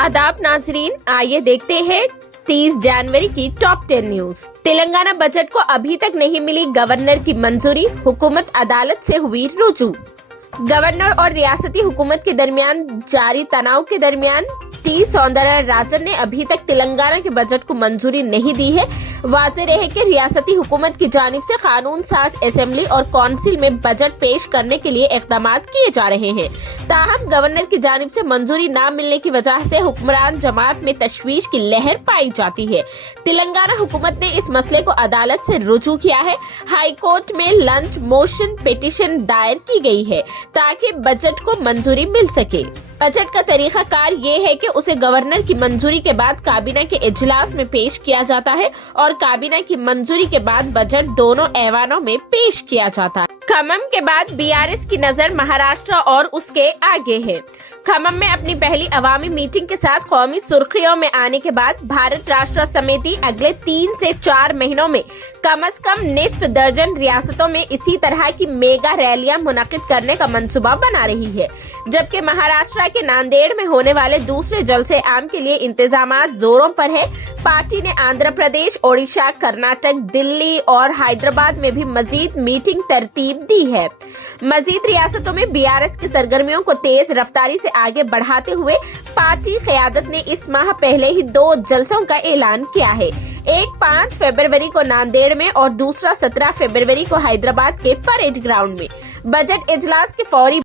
आदाब नाजरीन, आइए देखते हैं 30 जनवरी की टॉप 10 न्यूज। तेलंगाना बजट को अभी तक नहीं मिली गवर्नर की मंजूरी, हुकूमत अदालत से हुई रुजू। गवर्नर और रियासती हुकूमत के दरमियान जारी तनाव के दरमियान टी सौंदरराजन ने अभी तक तेलंगाना के बजट को मंजूरी नहीं दी है। वाज़ेह रहे कि रियासती हुकूमत की जानिब से कानून साज असेंबली और काउंसिल में बजट पेश करने के लिए इक़दाम किए जा रहे हैं। ताहम गवर्नर की जानिब से मंजूरी न मिलने की वजह से हुक्मरान जमात में तशवीश की लहर पाई जाती है। तेलंगाना हुकूमत ने इस मसले को अदालत से रुजू किया है। हाई कोर्ट में लंच मोशन पिटीशन दायर की गई है ताकि बजट को मंजूरी मिल सके। बजट का तरीका कार ये है कि उसे गवर्नर की मंजूरी के बाद काबीना के इजलास में पेश किया जाता है और काबीना की मंजूरी के बाद बजट दोनों ऐवानों में पेश किया जाता है। खम्मम के बाद बीआरएस की नजर महाराष्ट्र और उसके आगे है। खम्मम में अपनी पहली अवामी मीटिंग के साथ कौमी सुर्खियों में आने के बाद भारत राष्ट्र समिति अगले 3 से 4 महीनों में कम से कम निस्फ दर्जन रियासतों में इसी तरह की मेगा रैलियां मुनक्किद करने का मंसूबा बना रही है, जबकि महाराष्ट्र के नांदेड़ में होने वाले दूसरे जलसे आम के लिए इंतजामात जोरों पर है। पार्टी ने आंध्र प्रदेश, ओडिशा, कर्नाटक, दिल्ली और हैदराबाद में भी मजीद मीटिंग तरतीब दी है। मजीद रियासतों में बीआरएस की सरगर्मियों को तेज रफ्तारी से आगे बढ़ाते हुए पार्टी क़यादत ने इस माह पहले ही 2 जलसों का ऐलान किया है। एक 5 फरवरी को नांदेड़ में और दूसरा 17 फरवरी को हैदराबाद के परेड ग्राउंड में। बजट इजलास के फौरी